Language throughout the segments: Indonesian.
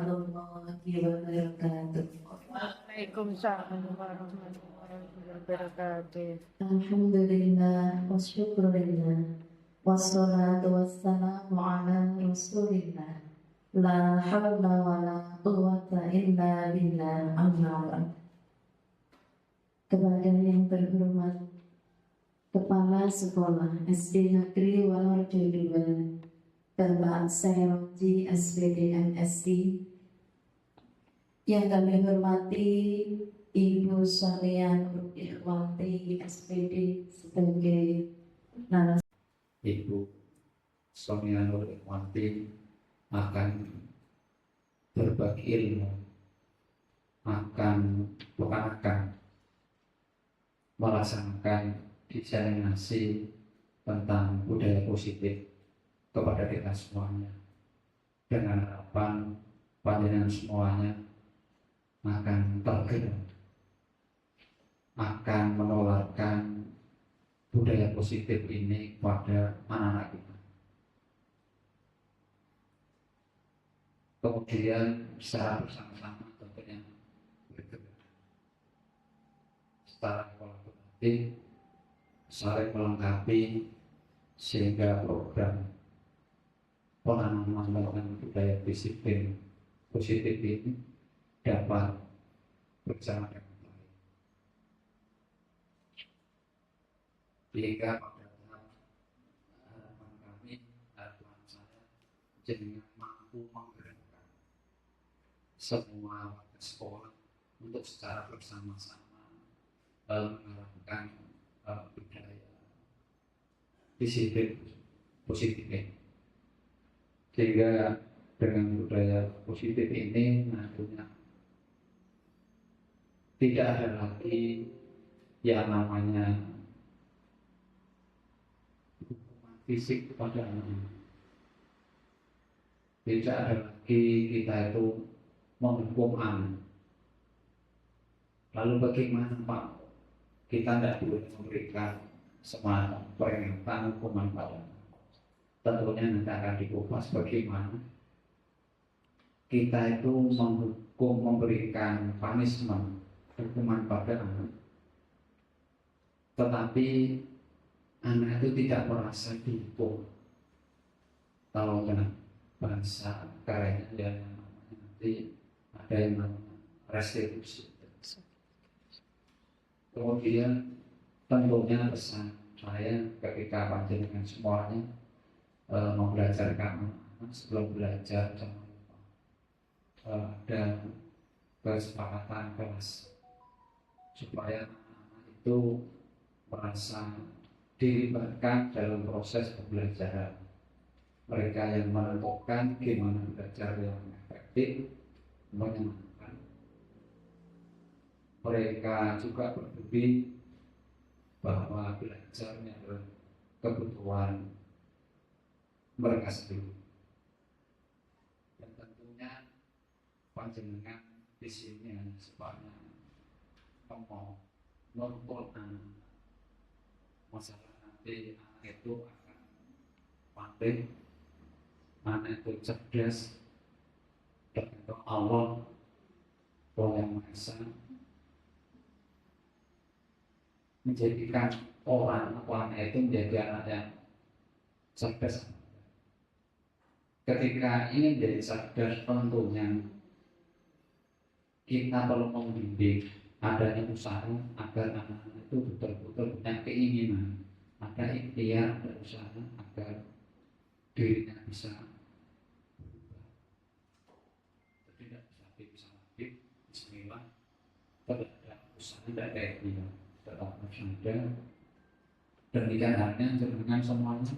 warahmatullahi wabarakatuh. Waalaikumsalam warahmatullahi wabarakatuh. Alhamdulillah wa syukurillah wassalatu wassalamu ala rasulillah la hawla wa la quwwata illa billah amma ba'd. Kepada yang terhormat Kepala Sekolah SD Negeri Wonorejo II Bapak Sayoji SPD MSI, yang kami hormati Ibu Solian Rupiahwati SPD sebagai narasumber. Ibu Sonia Nurwati akan berbagi ilmu, akan melaksanakan diseminasi tentang budaya positif kepada kita semuanya, dengan harapan panjenengan semuanya akan tergerak, akan menularkan budaya positif ini pada anak-anak kita. Kemudian secara bersama-sama tentunya bergerak secara kolaboratif, saling melengkapi, sehingga program penanaman budaya positif ini dapat berjalan dengan baik. Sehingga pada tahap harapan kami, harapan saya, jenengan mampu menggerakkan semua warga sekolah untuk secara bersama-sama mengharapkan budaya disiplin positif ini. Sehingga dengan budaya positif ini nantinya tidak ada lagi yang namanya hukuman fisik kepada anak. Tidak ada lagi kita itu menghukum anak. Lalu bagaimana Pak? Kita tidak boleh memberikan semacam peringatan hukuman pada anak. Tentunya nanti akan dikupas bagaimana kita itu menghukum, memberikan punishment, hukuman pada anak, tetapi anak itu tidak merasa dihukum. Kalau dengan bahasa kerennya ya nanti ada yang namanya restitusi. Kemudian tentunya pesan saya ketika panjenengan semuanya membelajarkan anak, sebelum belajar jangan lupa ada kesepakatan kelas supaya anak-anak itu merasa dilibatkan dalam proses pembelajaran. Mereka yang menentukan gimana belajar yang efektif, menyenangkan. Mereka juga peduli bahwa belajarnya adalah kebutuhan mereka sendiri. Dan tentunya panjenengan di sini hanya sebagai menuntut anak. Masalah nanti anak itu akan pandai, anak itu cerdas, tergantung Allah, yang Maha Esa, menjadikan orang itu menjadi anak yang cerdas. Ketika ingin menjadi cerdas, tentunya kita perlu membimbing adanya usaha agar anak-anak itu betul-betul punya keinginan, ada ikhtiar, ada usaha agar dirinya bisa berubah. Tidak bisa lagi, bismillah, tidak ada usaha, tidak ada ikhtiar, tetap harus ada. Demikian halnya dengan semuanya,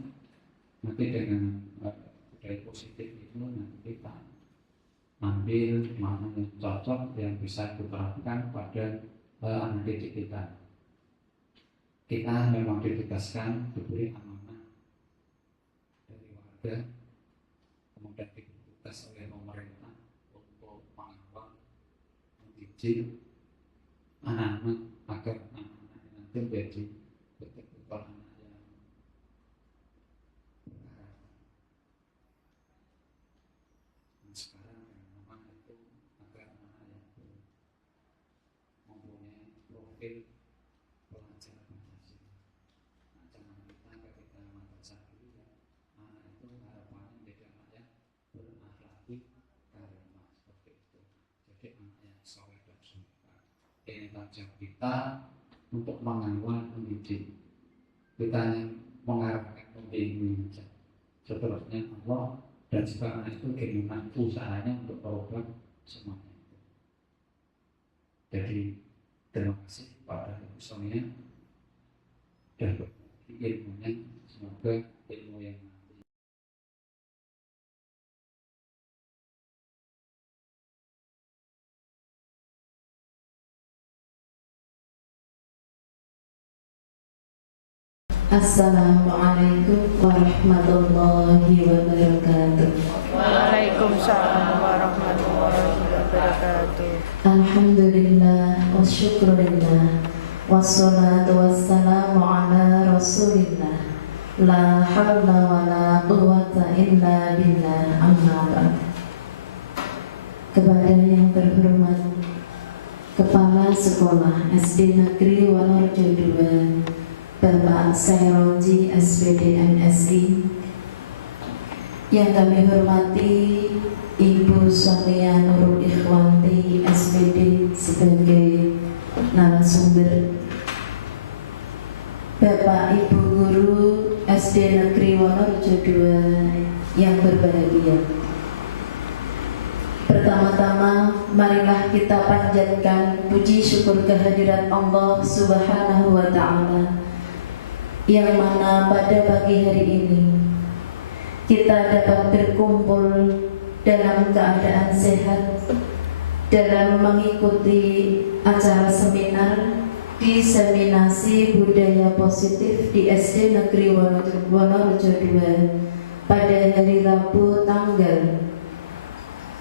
nanti dengan budaya positif itu nanti kita ambil mana yang cocok yang bisa diterapkan pada anak didik kita. Kita memang ditugaskan diberi amanah dari warga, kemudian ditugas oleh pemerintah untuk mengawal, mendidik anak-anak agar anak-anak nanti menjadi betul-betul anak yang berkarakter. Sekarang yang namanya mungkin pelajar Pancasila. Nah, jangan kita ketika madrasah kuliah, anak itu harapannya menjadi anak yang berakhlaki karimah seperti itu. Jadi anak yang soleh dan solehah. Ini tanggung jawab kita untuk mengawal pendidik. Kita yang mengarahkan pembimbing saja. Seterusnya Allah dan juga anak itu gimana usahanya untuk berobat semuanya itu. Jadi terima kasih pada Ibu Sonia dan berbagi ilmunya, semoga ilmu yang nanti Assalamualaikum warahmatullahi wabarakatuh. Waalaikumsalam warahmatullahi wabarakatuh. Alhamdulillah wa syukurillah wassalatu wassalamu ala rasulillah la hawla wa la quwwata illa billah amma ba'd. Kepada yang terhormat Kepala Sekolah SD Negeri Wonorejo 2 Bapak Sairoji SPD MSI, yang kami hormati Ibu Sonia Nurul Ikhwanti SPD sebagai narasumber, Bapak Ibu Guru SD Negeri Wonorejo 2 yang berbahagia. Pertama-tama, marilah kita panjatkan puji syukur kehadirat Allah Subhanahu wa Ta'ala, yang mana pada pagi hari ini kita dapat berkumpul dalam keadaan sehat dalam mengikuti acara seminar diseminasi budaya positif di SD Negeri Wonorejo 2 pada hari Rabu tanggal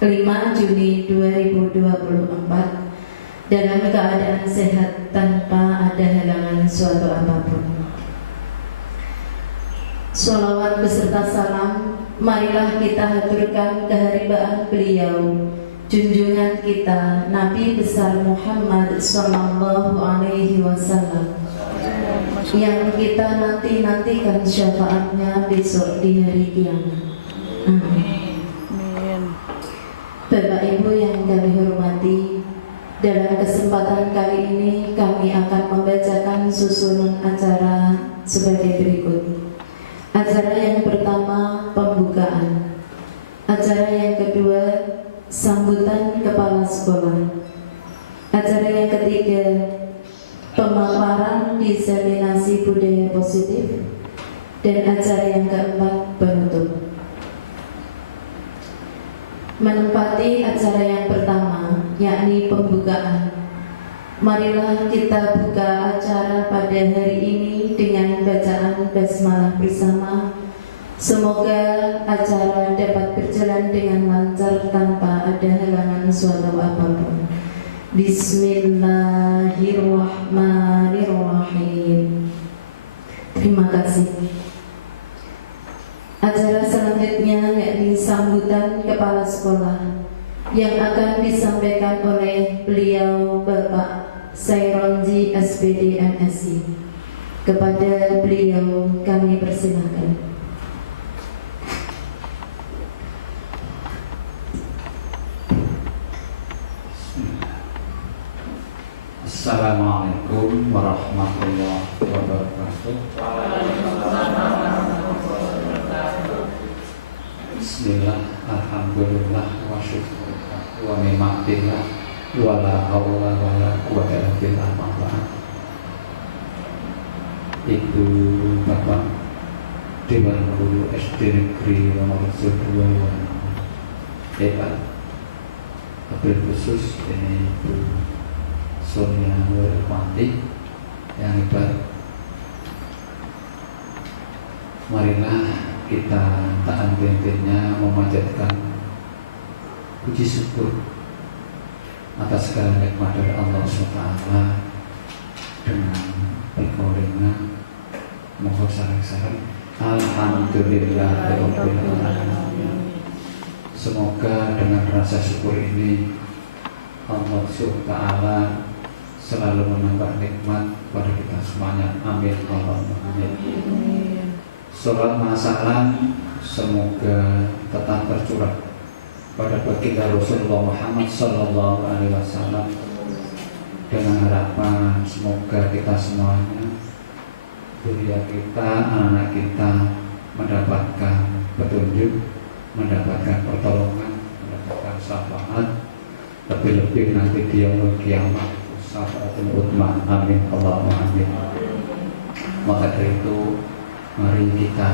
5 Juni 2024 dalam keadaan sehat tanpa ada halangan suatu apapun. Sholawat beserta salam marilah kita haturkan keharibaan beliau, junjungan kita Nabi besar Muhammad Sallallahu Alaihi Wasallam, yang kita nantikan syafaatnya besok di hari kiamat. Amin. Bapak Ibu yang kami hormati, dalam kesempatan kali ini kami akan membacakan susunan acara sebagai berikut. Acara yang pertama, pembukaan. Acara yang kedua, sambutan kepala sekolah. Acara yang ketiga, pemaparan diseminasi budaya positif. Dan acara yang keempat, penutup. Menempati acara yang pertama, yakni pembukaan, marilah kita buka acara pada hari ini dengan bacaan basmalah bersama. Semoga acara dapat berjalan dengan lancar tanpa ada halangan suatu apapun. Bismillahirrahmanirrahim. Terima kasih. Acara selanjutnya yakni sambutan kepala sekolah yang akan disampaikan oleh beliau Bapak Sairoji SPD MSI. Kepada beliau kami persilahkan. Assalamualaikum warahmatullahi wabarakatuh. Bismillah, alhamdulillah, wa syukurillah, wa ni'matillah, wa la hawla wa la quwwata illa billah. Ibu Bapak Dewan Guru SD Negeri Wonorejo 2 hebat. Wabil khusus ini Ibu Sonia Nurul Ikhwanti yang hebat. Marilah kita tak henti-hentinya memanjatkan puji syukur atas segala nikmat dari Allah SWT dengan berkaulingan mohon sarang-sarang alhamdulillahirabbil alamin. Semoga dengan rasa syukur ini Allah SWT selalu menambah nikmat pada kita semuanya. Amin Allahumma amin. Salat masalah semoga tetap tercurah pada baginda Rasulullah Muhammad Sallallahu Alaihi Wasallam, dengan harapan semoga kita semuanya, zuriat kita, anak kita mendapatkan petunjuk, mendapatkan pertolongan, mendapatkan syafaat, lebih-lebih nanti di yaumul kiamat syafaatul utsma. Amin Allahumma amin. Maka dari itu mari kita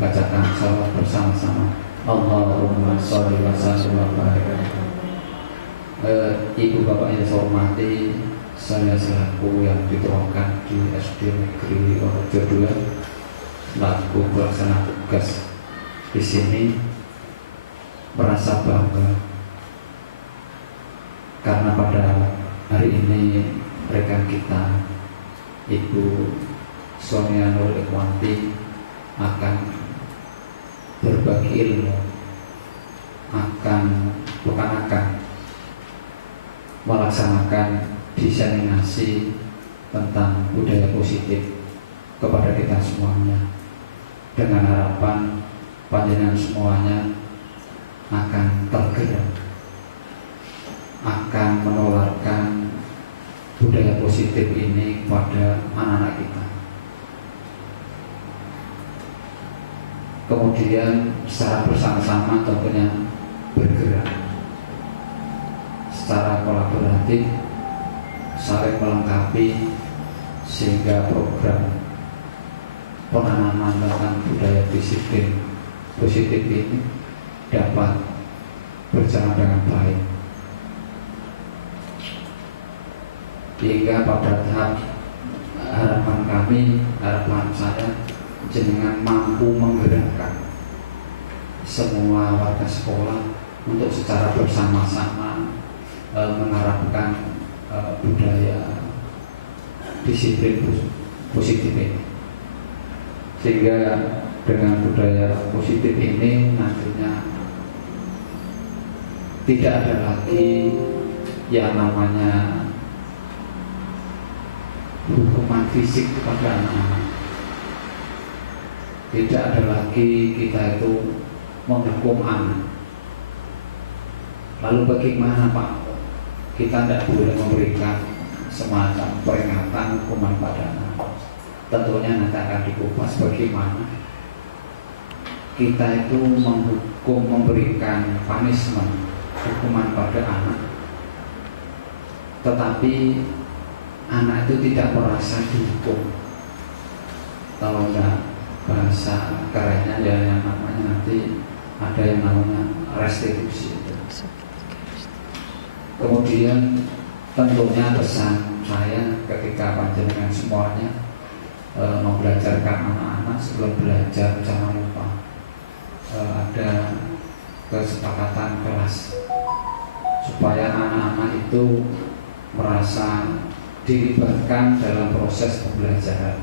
bacakan salawat bersama-sama. Allahumma sholli wa sallim wa barik. Ibu bapak yang saya hormati, saya selaku yang dituangkan di SD Negeri Wonorejo 2 selaku pelaksana tugas di sini merasa bangga karena pada hari ini rekan kita Ibu Sonia Nurul Ikhwanti akan berbagi ilmu, akan melaksanakan diseminasi tentang budaya positif kepada kita semuanya, dengan harapan panjenengan semuanya akan tergerak, akan menularkan budaya positif ini kepada anak-anak kita. Kemudian secara bersama-sama tentunya bergerak secara kolaboratif, saling melengkapi, sehingga program penanaman tentang budaya disiplin positif ini dapat berjalan dengan baik, hingga pada tahap harapan saya jenengan mampu menggerakkan semua warga sekolah untuk secara bersama-sama menerapkan budaya disiplin positif ini, sehingga dengan budaya positif ini nantinya tidak ada lagi yang namanya hukuman fisik kepada anak-anak. Tidak ada lagi kita itu menghukum anak. Lalu bagaimana Pak? Kita tidak boleh memberikan semacam peringatan hukuman pada anak. Tentunya nanti akan dikupas bagaimana kita itu menghukum, memberikan punishment, hukuman pada anak, tetapi anak itu tidak merasa dihukum. Kalau enggak, bahasa kerennya ya yang namanya nanti ada yang namanya restitusi. Kemudian tentunya pesan saya ketika panjenengan semuanya membelajarkan anak-anak, sebelum belajar jangan lupa ada kesepakatan kelas supaya anak-anak itu merasa dilibatkan dalam proses pembelajaran.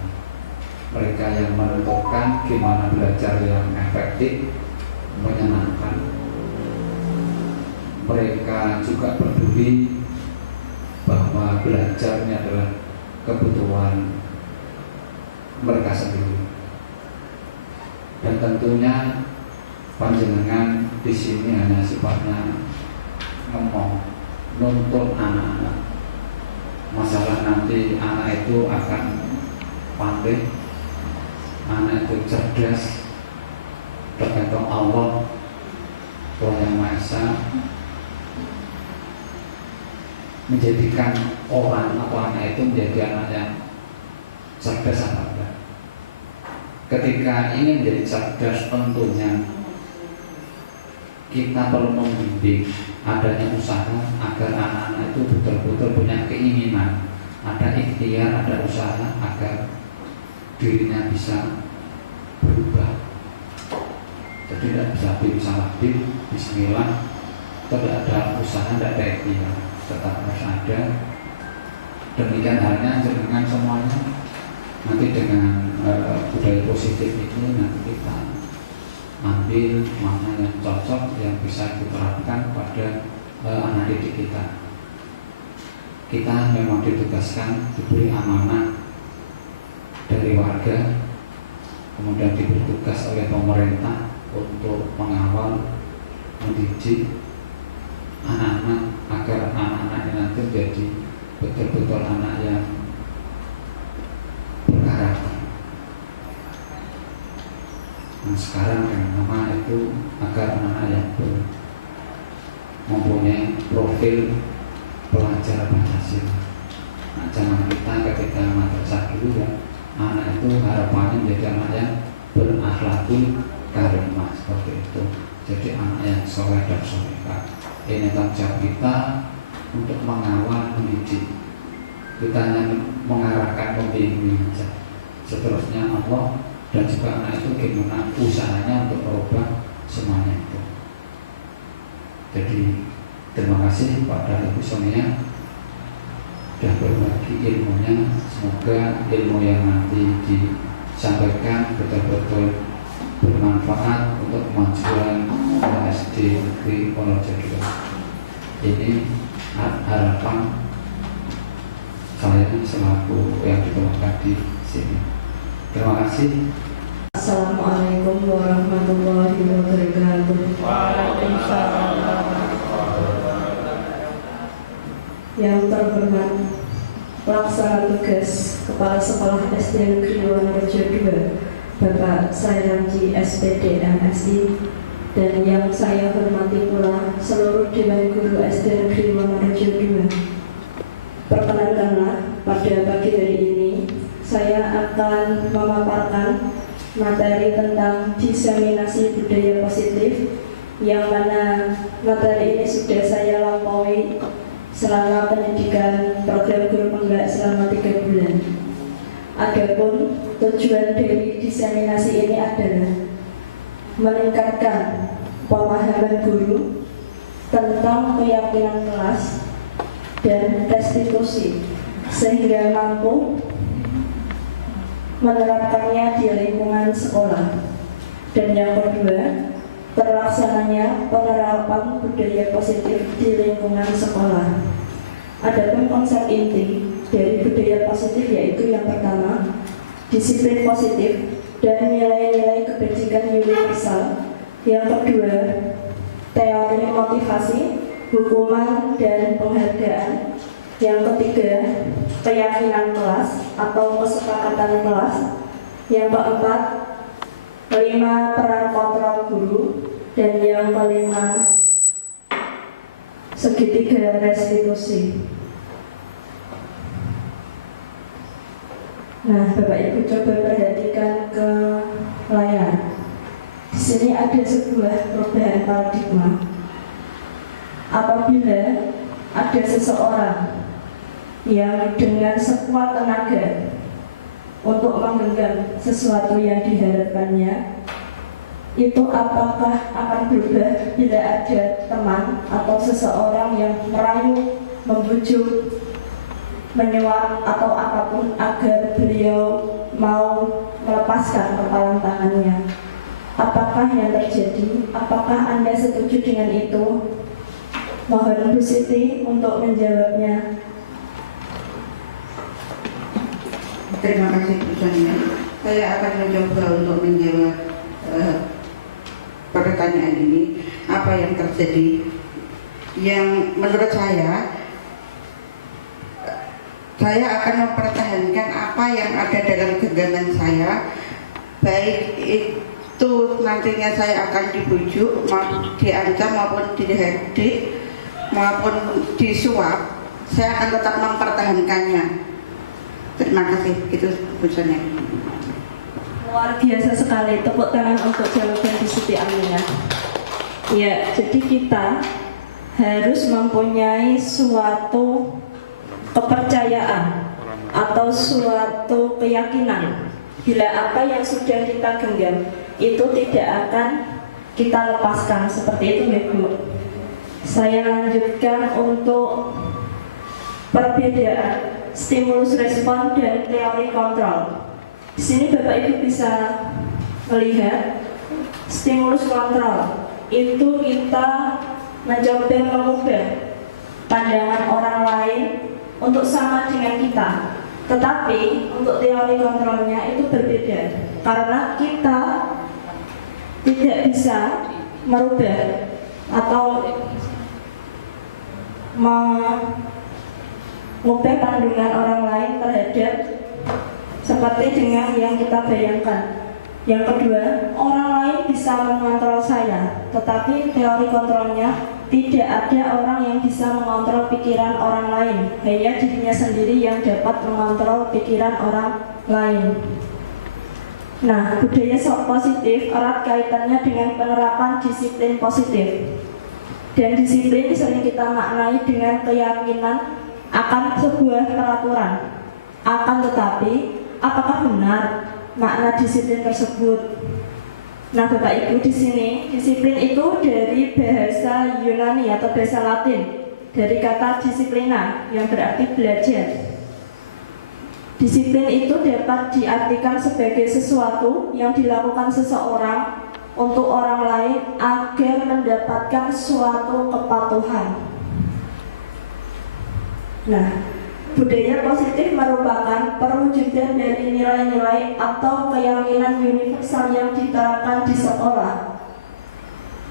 Mereka yang menentukan gimana belajar yang efektif, menyenangkan. Mereka juga peduli bahwa belajar ini adalah kebutuhan mereka sendiri. Dan tentunya panjenengan di sini hanya sifatnya ngomong, nuntut anak-anak. Masalah nanti anak itu akan pandai, anak itu cerdas, tergantung Allah, Tuhan Yang Maha Esa, menjadikan orang atau anak itu menjadi anak yang cerdas apa enggak. Ketika ingin menjadi cerdas, tentunya kita perlu membimbing adanya usaha agar anak-anak itu betul-betul punya keinginan, ada ikhtiar, ada usaha agar dirinya bisa berubah. Jadi tidak bisa bim bismillah, tidak ada usaha, tidak ada ikhtiar, tetap harus ada. Demikian halnya dengan semuanya. Nanti dengan budaya positif ini nanti kita ambil mana yang cocok yang bisa diterapkan pada anak didik kita. kita memang ditugaskan, diberi amanah dari warga, kemudian diberi tugas oleh pemerintah untuk mengawal, mendidik anak-anak agar anak-anak ini nanti menjadi betul-betul anak yang berkarakter. Nah, sekarang dengan nama itu agar anak yang mempunyai profil pelajar Pancasila. Nah, jangan kita ketika madrasah dulu ya, anak itu harapannya menjadi anak yang berakhlakul karimah seperti itu. Jadi anak yang soleh dan solehah. Ini tanggung jawab kita untuk mengawal, mendidik. Kita hanya mengarahkan, membimbing saja. Seterusnya Allah dan juga anak itu gimana usahanya untuk merubah semuanya itu. Jadi terima kasih kepada Ibu Sonia sudah berbagi ilmunya. Semoga ilmu yang nanti disampaikan betul-betul bermanfaat untuk kemajuan SD Negeri Wonorejo. Ini harapan saya selaku yang ditemukan di sini. Terima kasih. Assalamualaikum warahmatullahi wabarakatuh. Waalaikumsalam. Yang terhormat Pelaksana Tugas Kepala Sekolah SD Negeri Wonorejo 2, Bapak Sairandi SPD MSI, dan yang saya hormati pula seluruh Dewan Guru SD Negeri Wonorejo 2. Perkenankanlah pada pagi hari ini saya akan memaparkan materi tentang diseminasi budaya positif, yang mana materi ini sudah saya lampaui selama pendidikan program guru penggerak selama 3 bulan. Adapun tujuan dari diseminasi ini adalah meningkatkan pemahaman guru tentang keyakinan kelas dan restitusi sehingga mampu menerapkannya di lingkungan sekolah. Dan yang kedua, terlaksananya penerapan budaya positif di lingkungan sekolah. Adapun konsep inti dari budaya positif yaitu yang pertama, disiplin positif dan nilai-nilai kebajikan universal. Yang kedua, teori motivasi, hukuman dan penghargaan. Yang ketiga, keyakinan kelas atau kesepakatan kelas. Yang keempat, 5 peran kontrol guru. Dan yang kelima, segitiga restitusi. Nah, Bapak Ibu coba perhatikan ke layar. Di sini ada sebuah perubahan paradigma. Apabila ada seseorang yang dengan sekuat tenaga untuk menggenggam sesuatu yang diharapkannya, itu apakah akan berubah bila ada teman atau seseorang yang merayu, membujuk, menyuap atau apapun agar beliau mau melepaskan kepalan tangannya? Apakah yang terjadi? Apakah Anda setuju dengan itu? Mohon Bu Siti untuk menjawabnya. Terima kasih Bu Sonia. Saya akan mencoba untuk menjawab pertanyaan ini. Apa yang terjadi? Yang menurut saya akan mempertahankan apa yang ada dalam genggaman saya, baik itu nantinya saya akan dibujuk, diancam maupun dihardik maupun disuap, saya akan tetap mempertahankannya. Terima kasih. Itu Bu Sonia. Luar biasa sekali, tepuk tangan untuk jawaban Bu Siti Aminah. Ya, jadi kita harus mempunyai suatu kepercayaan atau suatu keyakinan bila apa yang sudah kita genggam itu tidak akan kita lepaskan. Seperti itu ya Bu. Saya lanjutkan untuk perbedaan stimulus respon dan teori kontrol. Di sini Bapak Ibu bisa melihat stimulus kontrol itu kita mencoba mengubah pandangan orang lain untuk sama dengan kita. Tetapi untuk teori kontrolnya itu berbeda, karena kita tidak bisa merubah atau mengubah kandungan orang lain terhadap seperti dengan yang kita bayangkan. Yang kedua, orang lain bisa mengontrol saya, tetapi teori kontrolnya tidak ada orang yang bisa mengontrol pikiran orang lain. Hanya dirinya sendiri yang dapat mengontrol pikiran orang lain. Nah, budaya positif erat kaitannya dengan penerapan disiplin positif. Dan disiplin sering kita maknai dengan keyakinan akan sebuah peraturan. Akan tetapi, apakah benar makna disiplin tersebut? Nah, Bapak Ibu, di sini disiplin itu dari bahasa Yunani atau bahasa Latin, dari kata disiplina yang berarti belajar. Disiplin itu dapat diartikan sebagai sesuatu yang dilakukan seseorang untuk orang lain agar mendapatkan suatu kepatuhan. Nah, budaya positif merupakan perwujudan dari nilai-nilai atau keyakinan universal yang diterapkan di sekolah.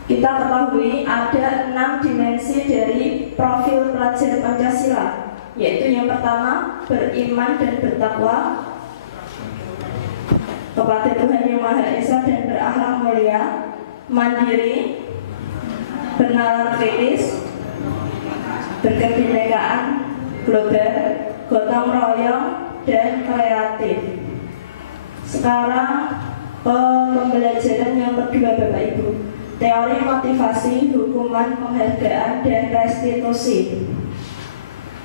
Kita ketahui ada 6 dimensi dari profil pelajar Pancasila, yaitu yang pertama, beriman dan bertakwa kepada Tuhan Yang Maha Esa dan berakhlak mulia, mandiri, bernalar kritis, berkebinekaan global, gotong royong, dan kreatif. Sekarang pembelajaran yang kedua, Bapak Ibu, teori motivasi, hukuman, penghargaan, dan restitusi.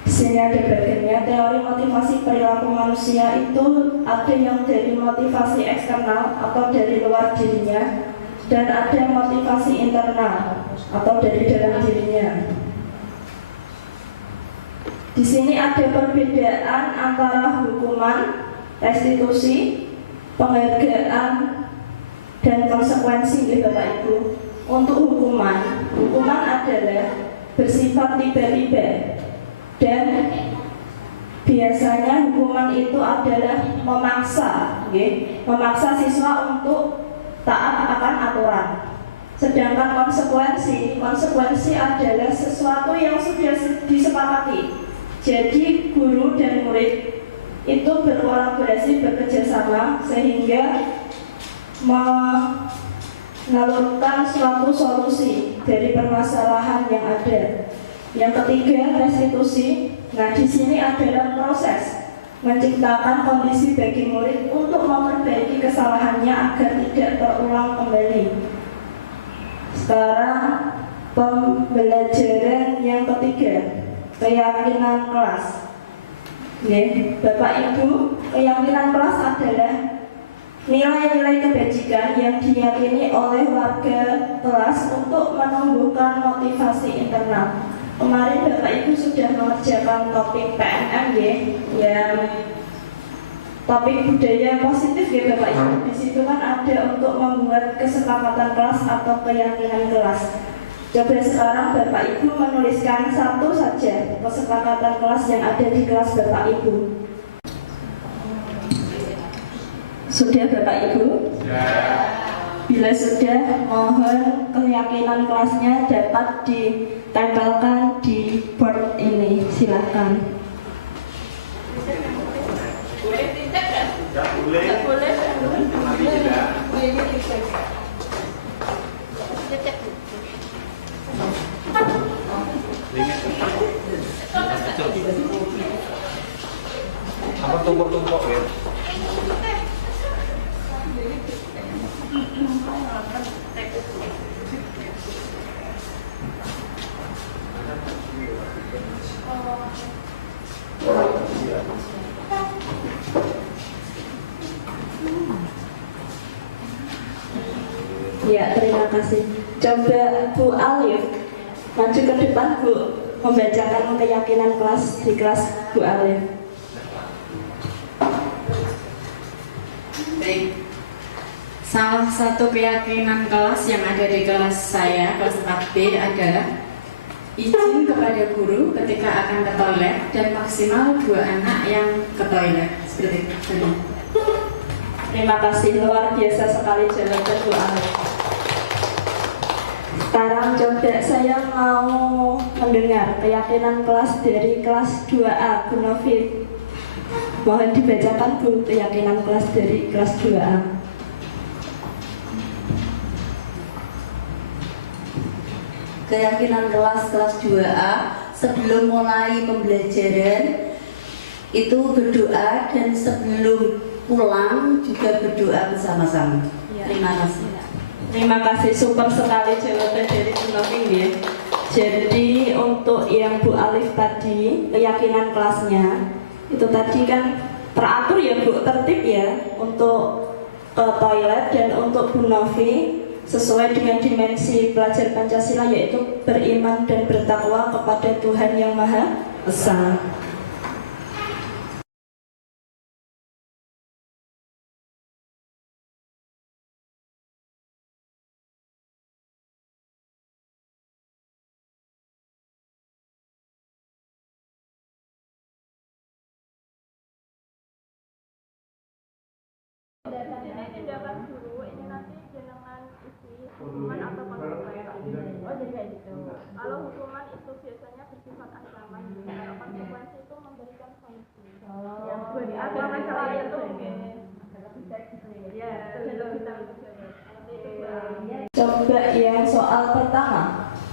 Di sini ada bagiannya. Teori motivasi perilaku manusia itu ada yang dari motivasi eksternal atau dari luar dirinya, dan ada motivasi internal atau dari dalam dirinya. Di sini ada perbedaan antara hukuman, restitusi, penghargaan, dan konsekuensi, Bapak Ibu. Untuk hukuman adalah bersifat tiba-tiba, dan biasanya hukuman itu adalah memaksa siswa untuk taat akan aturan. Sedangkan konsekuensi adalah sesuatu yang sudah disepakati. Jadi guru dan murid itu berkolaborasi, bekerjasama sehingga menelurkan suatu solusi dari permasalahan yang ada. Yang ketiga, restitusi. Nah, di sini adalah proses menciptakan kondisi bagi murid untuk memperbaiki kesalahannya agar tidak terulang kembali. Sekarang pembelajaran yang ketiga, keyakinan kelas. Bapak Ibu, keyakinan kelas adalah nilai-nilai kebajikan yang diyakini oleh warga kelas untuk menumbuhkan motivasi internal. Kemarin Bapak Ibu sudah mengerjakan topik PNM yang topik budaya positif Bapak Ibu. Di situ kan ada untuk membuat kesepakatan kelas atau keyakinan kelas. Coba sekarang Bapak Ibu menuliskan satu saja kesepakatan kelas yang ada di kelas Bapak Ibu. Sudah Bapak Ibu? Bila sudah, mohon keyakinan kelasnya dapat ditempelkan di board ini. Silakan. Apa tumpuk-tumpuk ya? Ya, terima kasih. Coba Bu Alif maju ke depan, Bu, membacakan keyakinan kelas di kelas Bu Alif. Baik. Salah satu keyakinan kelas yang ada di kelas saya, kelas 4B adalah izin kepada guru ketika akan ke toilet dan maksimal 2 anak yang ke toilet. Seperti itu. Terima kasih, luar biasa sekali jawaban Bu Alif. Sekarang coba saya mau mendengar keyakinan kelas dari kelas 2A, Bu Novi. Mohon dibacakan Bu keyakinan kelas dari kelas 2A. Keyakinan kelas 2A sebelum mulai pembelajaran itu berdoa dan sebelum pulang juga berdoa bersama-sama. Ya. Terima kasih. Terima kasih, super sekali jawaban dari Bu Novi ya. Jadi untuk yang Bu Alif tadi, keyakinan kelasnya itu tadi kan teratur ya Bu, tertib ya untuk ke toilet, dan untuk Bu Novi sesuai dengan dimensi pelajar Pancasila yaitu beriman dan bertakwa kepada Tuhan Yang Maha Esa. Ini tindakan guru ini nanti jenengan isi hukuman atau konsekuensi. Oh jadi kayak gitu. Kalau hukuman itu biasanya bersifat ancaman, kalau konsekuensi itu memberikan sanksi. Yang ada masalah itu coba yang soal pertama,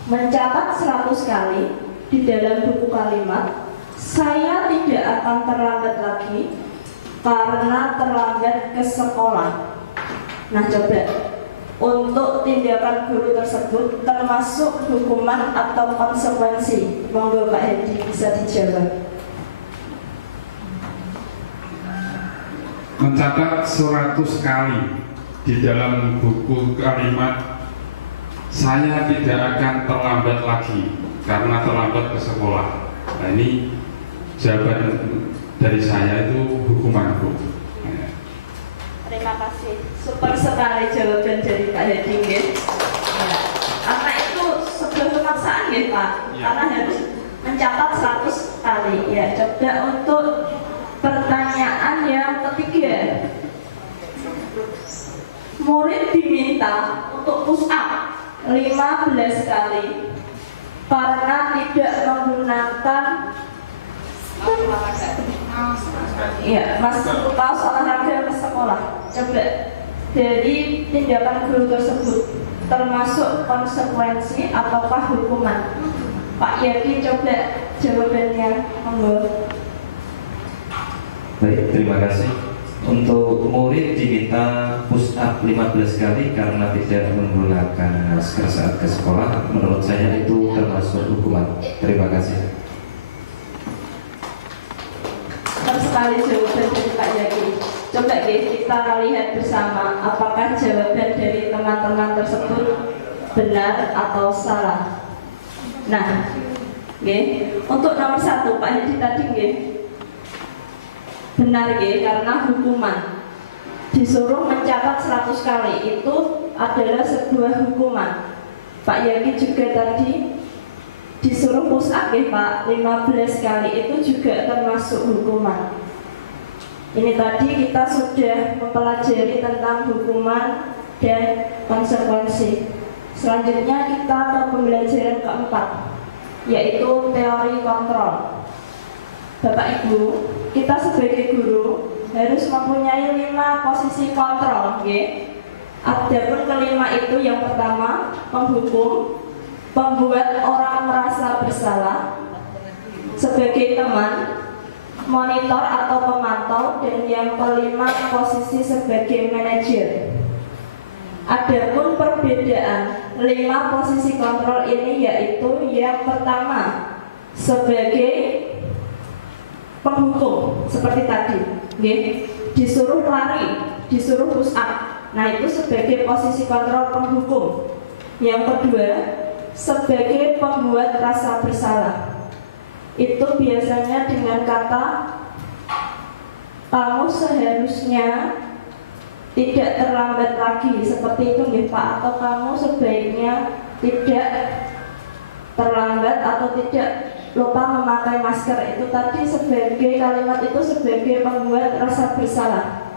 mencatat 100 kali di dalam buku kalimat saya tidak akan terlambat lagi karena terlambat ke sekolah. Nah coba untuk tindakan guru tersebut termasuk hukuman atau konsekuensi? Monggo Pak Hedi bisa dijawab. Mencatat 100 kali di dalam buku kalimat saya tidak akan terlambat lagi karena terlambat ke sekolah. Nah ini jawaban dari saya itu hukuman Bu. Terima kasih, super sekali jawaban dari Pak Hedi ya. Karena itu sebuah pemaksaan ya Pak, karena harus mencatat 100 kali ya. Coba untuk pertanyaan yang ketiga, murid diminta untuk push up 15 kali karena tidak menggunakan masuk kaos olahraga ke sekolah. Coba dari tindakan guru tersebut termasuk konsekuensi ataukah hukuman? Pak Yaki coba jawabannya, monggo. Baik, terima kasih. Untuk murid diminta push up 15 kali karena tidak menggunakan masker saat ke sekolah, menurut saya itu termasuk hukuman. Terima kasih. Sekali jawaban dari Pak Yaki. Coba kita lihat bersama apakah jawaban dari teman-teman tersebut benar atau salah. Nah, untuk nomor 1 Pak Hedi tadi benar karena hukuman disuruh mencatat 100 kali itu adalah sebuah hukuman. Pak Yaki juga tadi disuruh push up Pak 15 kali itu juga termasuk hukuman. Ini tadi kita sudah mempelajari tentang hukuman dan konsekuensi. Selanjutnya kita ke pembelajaran keempat, yaitu teori kontrol. Bapak Ibu, kita sebagai guru harus mempunyai 5 posisi kontrol. Adapun kelima itu yang pertama, menghukum, membuat orang merasa bersalah, sebagai teman, monitor atau pemantau, dan yang kelima posisi sebagai manajer. Adapun perbedaan 5 posisi kontrol ini yaitu yang pertama sebagai penghukum seperti tadi, disuruh lari, disuruh push up. Nah itu sebagai posisi kontrol penghukum. Yang kedua sebagai pembuat rasa bersalah. Itu biasanya dengan kata kamu seharusnya tidak terlambat lagi, seperti itu Pak, atau kamu sebaiknya tidak terlambat atau tidak lupa memakai masker. Itu tadi sebagai kalimat itu sebagai pembuat rasa bersalah.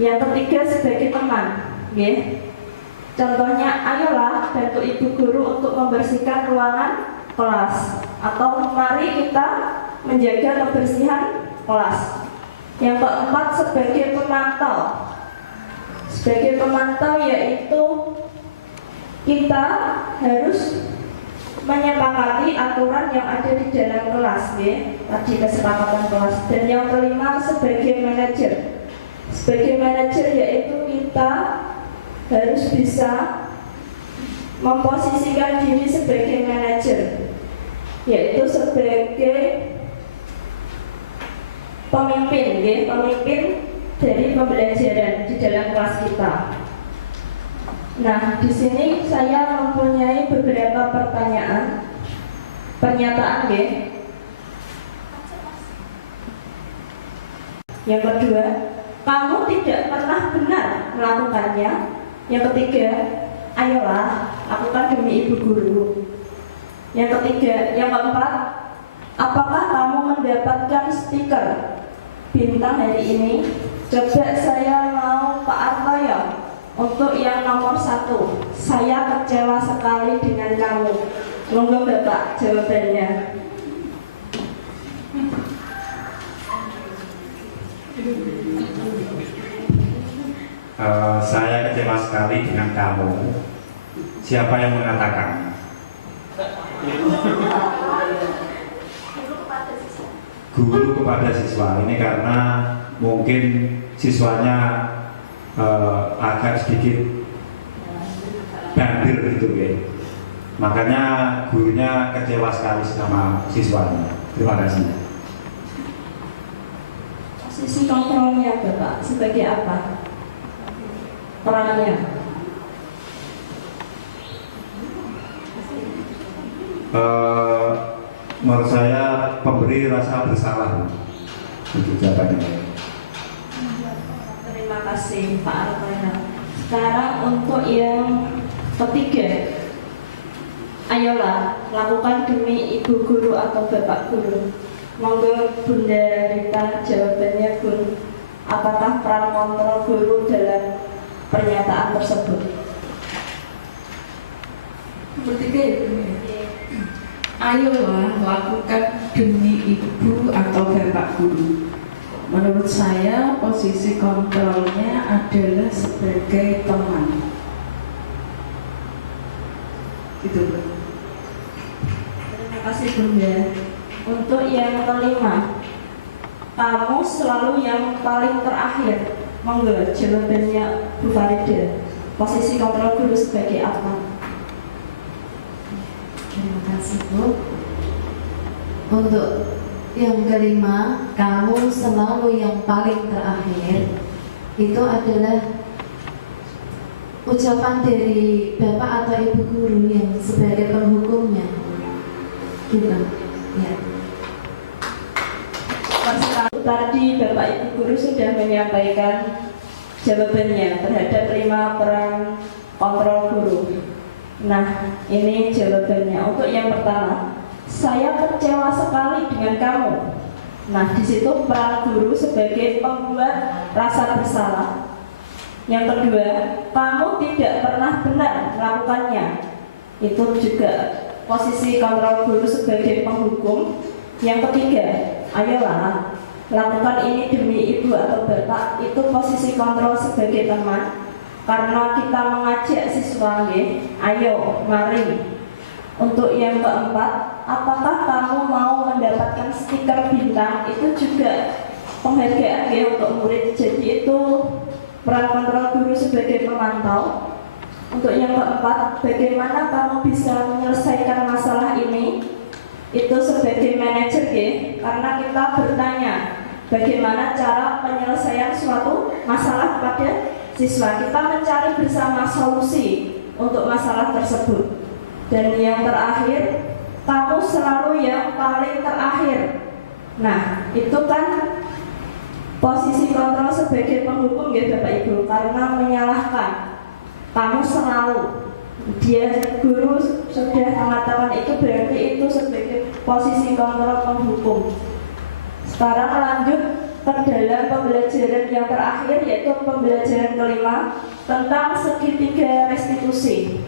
Yang ketiga sebagai teman, contohnya, ayolah bantu ibu guru untuk membersihkan ruangan kelas, atau mari kita menjaga kebersihan kelas. Yang keempat sebagai pemantau. Sebagai pemantau yaitu kita harus menyepakati aturan yang ada di dalam kelas, tadi kesepakatan kelas. Dan yang kelima sebagai manajer. Sebagai manajer yaitu kita harus bisa memposisikan diri sebagai manajer, yaitu sebagai pemimpin, pemimpin dari pembelajaran di dalam kelas kita. Nah, di sini saya mempunyai beberapa pertanyaan, pernyataan, Yang kedua, kamu tidak pernah benar melakukannya. Yang ketiga, ayolah lakukan demi ibu guru. Yang ketiga, yang keempat, apakah kamu mendapatkan stiker bintang hari ini? Coba saya mau Pak Artoyo untuk yang nomor 1. Saya kecewa sekali dengan kamu. Monggo Bapak jawabannya. Saya kecewa sekali dengan kamu. Siapa yang mengatakan? Guru kepada siswa. Ini karena mungkin siswanya agak sedikit bandel gitu, makanya gurunya kecewa sekali sama siswanya. Terima kasih. Posisi kontrolnya Bapak sebagai apa? Perannya? Menurut saya pemberi rasa bersalah. Itu jawabannya. Terima kasih Pak Artoyo. Sekarang untuk yang ketiga, ayolah lakukan demi ibu guru atau bapak guru. Monggo Bunda Rita jawabannya, Bun. Apakah peran kontrol guru dalam pernyataan tersebut? Ketiga itu, ayolah lakukan demi ibu atau bapak guru. Menurut saya posisi kontrolnya adalah sebagai teman. Itu. Terima kasih Bunda. Untuk yang kelima, kamu selalu yang paling terakhir. Monggo jawabannya Bu Farida. Posisi kontrol guru sebagai apa? Terima kasih Bu. Untuk yang kelima, kamu selalu yang paling terakhir. Itu adalah ucapan dari bapak atau ibu guru yang sebagai penghukumnya. Gitu. Ya. Tadi Bapak Ibu Guru sudah menyampaikan jawabannya terhadap 5 peran kontrol guru. Nah, ini jawabannya. Untuk yang pertama, saya kecewa sekali dengan kamu. Nah, di situ peran guru sebagai pembuat rasa bersalah. Yang kedua, kamu tidak pernah benar melakukannya. Itu juga posisi kontrol guru sebagai penghukum. Yang ketiga, ayolah lakukan ini demi ibu atau bapak. Itu posisi kontrol sebagai teman, karena kita mengajak siswa, ayo mari. Untuk yang keempat, apakah kamu mau mendapatkan stiker bintang? Itu juga penghargaan untuk murid. Jadi itu peran kontrol guru sebagai pemantau. Untuk yang keempat, bagaimana kamu bisa menyelesaikan masalah ini? Itu sebagai manajer, karena kita bertanya bagaimana cara penyelesaian suatu masalah kepada siswa. Kita mencari bersama solusi untuk masalah tersebut. Dan yang terakhir, kamu selalu yang paling terakhir. Nah, itu kan posisi kontrol sebagai penghukum Bapak Ibu, karena menyalahkan. Kamu selalu Guru sudah mengatakan itu berarti itu sebagai posisi kontrol penghukum. Sekarang lanjut ke dalam pembelajaran yang terakhir, yaitu pembelajaran kelima tentang segitiga restitusi.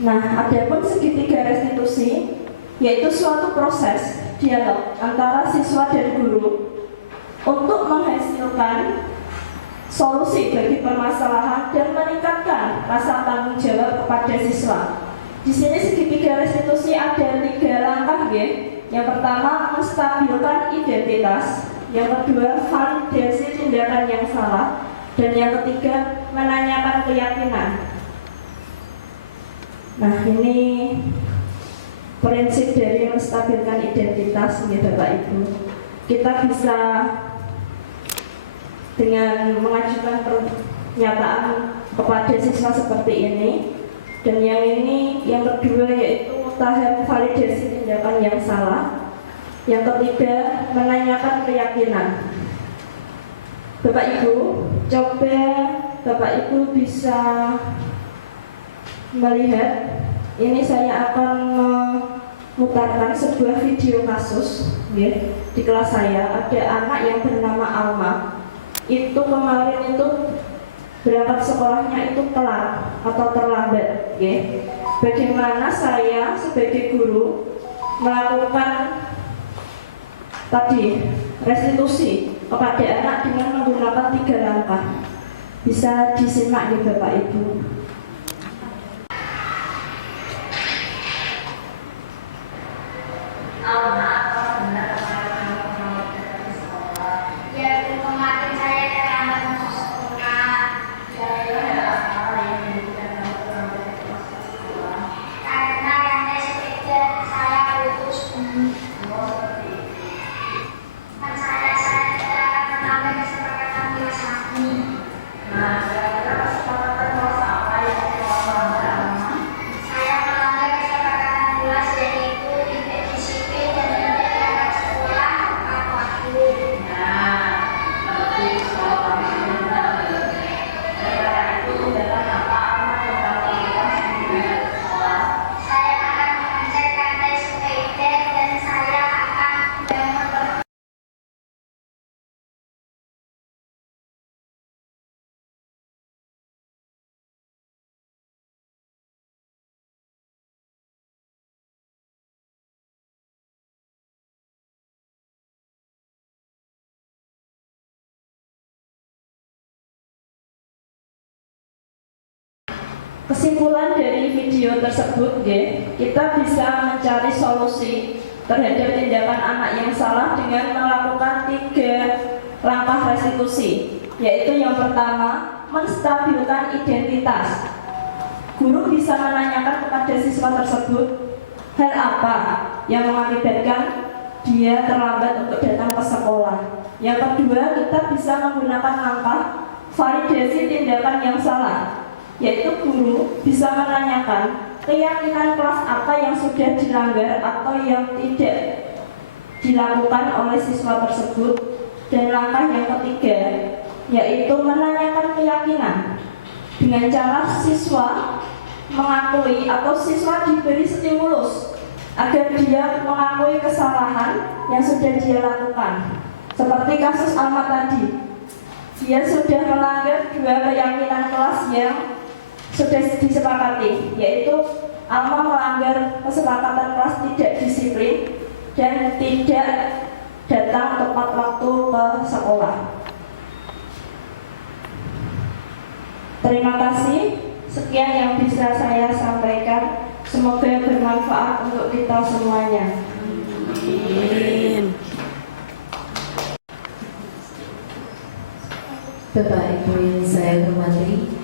Nah, adapun segitiga restitusi yaitu suatu proses dialog antara siswa dan guru untuk menghasilkan solusi bagi permasalahan dan meningkatkan rasa tanggung jawab kepada siswa. Di sini segitiga restitusi ada 3 langkah, ya. Yang pertama, menstabilkan identitas. Yang kedua, validasi tindakan yang salah. Dan yang ketiga, menanyakan keyakinan. Nah, ini prinsip dari menstabilkan identitas, ya Bapak Ibu. Kita bisa dengan mengajukan pernyataan kepada siswa seperti ini. Dan yang kedua yaitu tahap validasi tindakan yang salah. Yang ketiga, menanyakan keyakinan. Bapak Ibu, coba Bapak Ibu bisa melihat, ini saya akan memutarkan sebuah video kasus, ya. Di kelas saya ada anak yang bernama Alma. Itu kemarin itu berangkat sekolahnya itu telat atau terlambat, ya. Bagaimana saya sebagai guru melakukan tadi restitusi kepada anak dengan menggunakan 3 langkah. Bisa disimak ya Bapak Ibu. Kesimpulan dari video tersebut, kita bisa mencari solusi terhadap tindakan anak yang salah dengan melakukan 3 langkah restitusi, yaitu yang pertama, menstabilkan identitas. Guru bisa menanyakan kepada siswa tersebut hal apa yang mengakibatkan dia terlambat untuk datang ke sekolah. Yang kedua, kita bisa menggunakan langkah validasi tindakan yang salah, yaitu guru bisa menanyakan keyakinan kelas apa yang sudah dilanggar atau yang tidak dilakukan oleh siswa tersebut. Dan langkah yang ketiga yaitu menanyakan keyakinan dengan cara siswa mengakui atau siswa diberi stimulus agar dia mengakui kesalahan yang sudah dia lakukan. Seperti kasus Alma tadi, dia sudah melanggar 2 keyakinan kelas yang sudah disepakati, yaitu Alma melanggar kesepakatan kelas tidak disiplin dan tidak datang tepat waktu ke sekolah. Terima kasih. Sekian yang bisa saya sampaikan. Semoga bermanfaat untuk kita semuanya. Amin. Bapak Ibu yang saya hormati,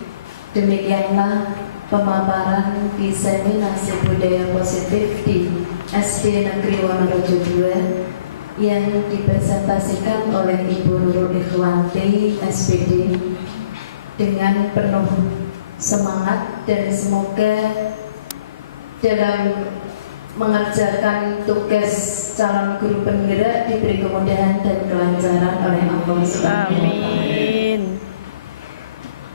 demikianlah pemaparan diseminasi budaya positif di SD Negeri Wonorejo 2 yang dipresentasikan oleh Ibu Nurul Ikhwanti SPD dengan penuh semangat, dan semoga dalam mengerjakan tugas calon guru penggerak diberi kemudahan dan kelancaran oleh Allah Subhanahu wa Ta'ala.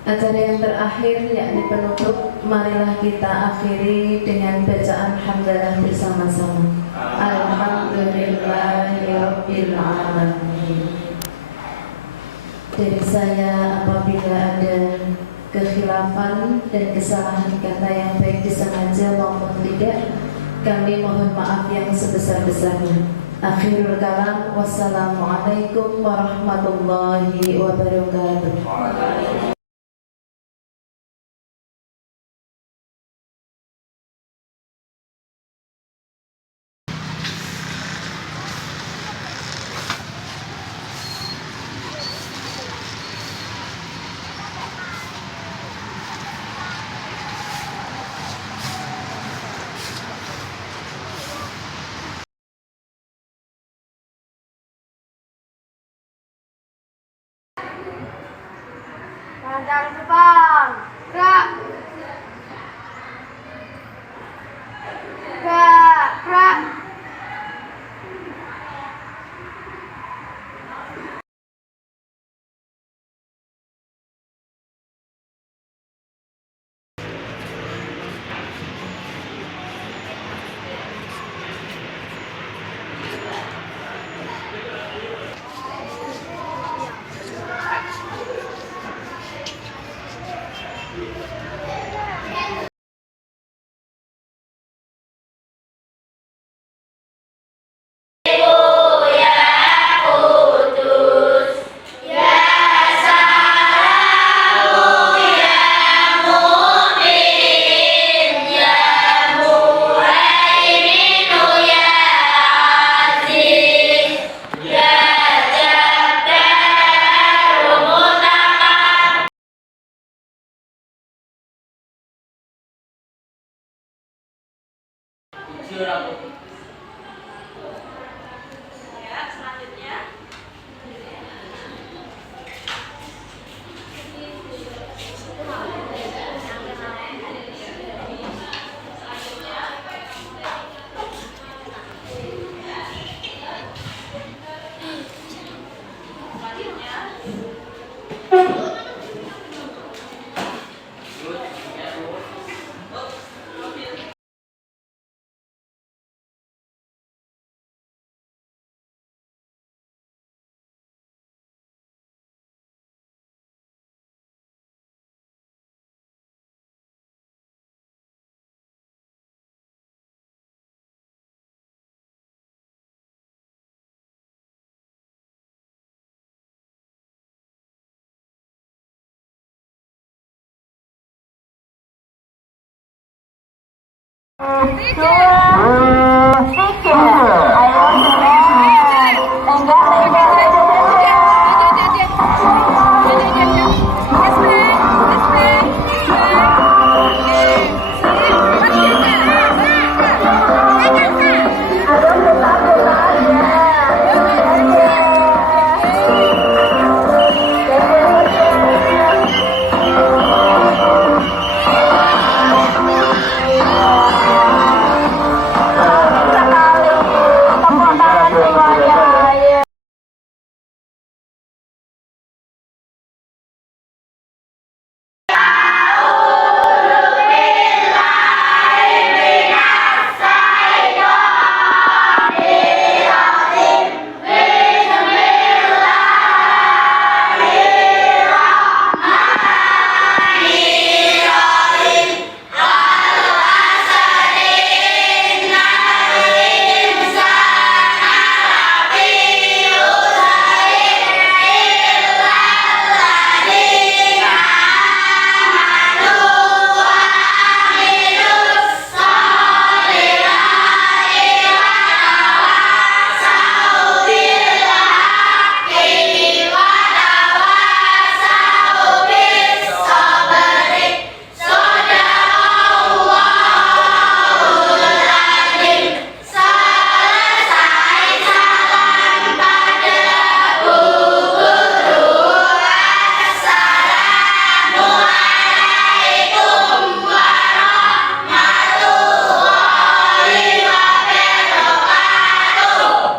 Acara yang terakhir yakni penutup, marilah kita akhiri dengan bacaan hamdalah bersama-sama. Alhamdulillahirabbil alamin. Dari saya, apabila ada kekhilafan dan kesalahan kata yang baik disengaja maupun tidak, kami mohon maaf yang sebesar-besarnya. Akhirul kalam, wassalamualaikum warahmatullahi wabarakatuh. Pandang depan, gerak, gerak.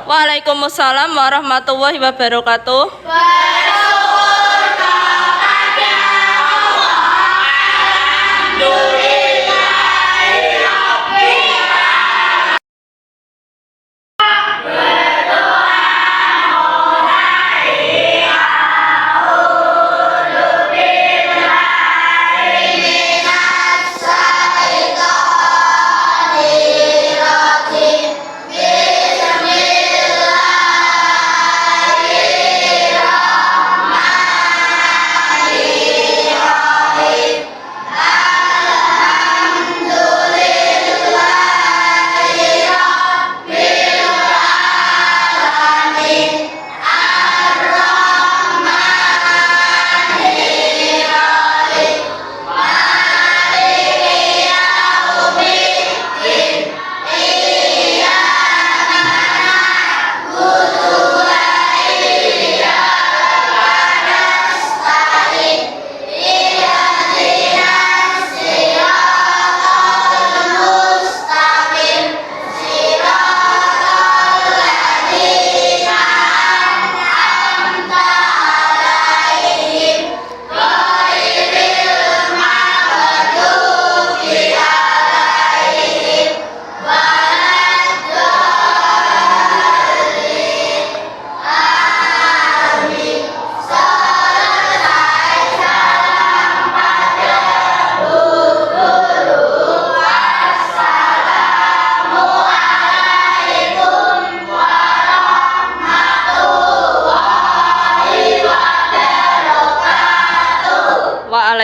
Waalaikumsalam warahmatullahi wabarakatuh.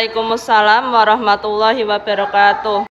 Waalaikumsalam warahmatullahi wabarakatuh.